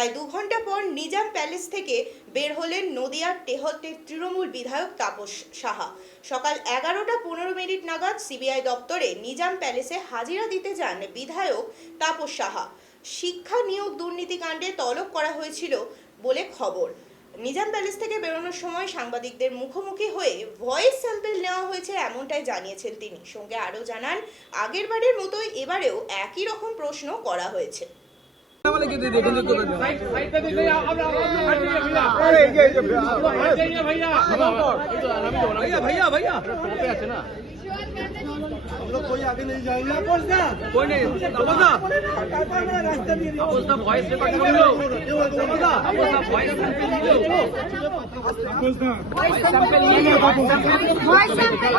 প্রায় 2 ঘন্টা পর নিজাম প্যালেস থেকে বের হলেন নদিয়ার টেহটের তৃণমূল বিধায়ক তাপস সাহা। সকাল 11:15 নাগাদ সিবিআই দপ্তরে নিজাম প্যালেসে হাজিরা দিতে যান বিধায়ক তাপস সাহা। শিক্ষা নিয়োগ দুর্নীতিকাণ্ডে তলব করা হয়েছিল বলে খবর। নিজাম প্যালেস থেকে বেরোনোর সময় সাংবাদিকদের মুখোমুখি হয়ে ভয়েস স্যাম্পল নেওয়া হয়েছে এমনটাই জানিয়েছেন তিনি। সঙ্গে আরও জানান, আগের বারের মতোই এবারেও একই রকম প্রশ্ন করা হয়েছে। हम लोग कोई आगे नहीं जाएंगे, कोई नहीं। वॉइस रिकॉर्ड कर लो, वॉइस सैंपल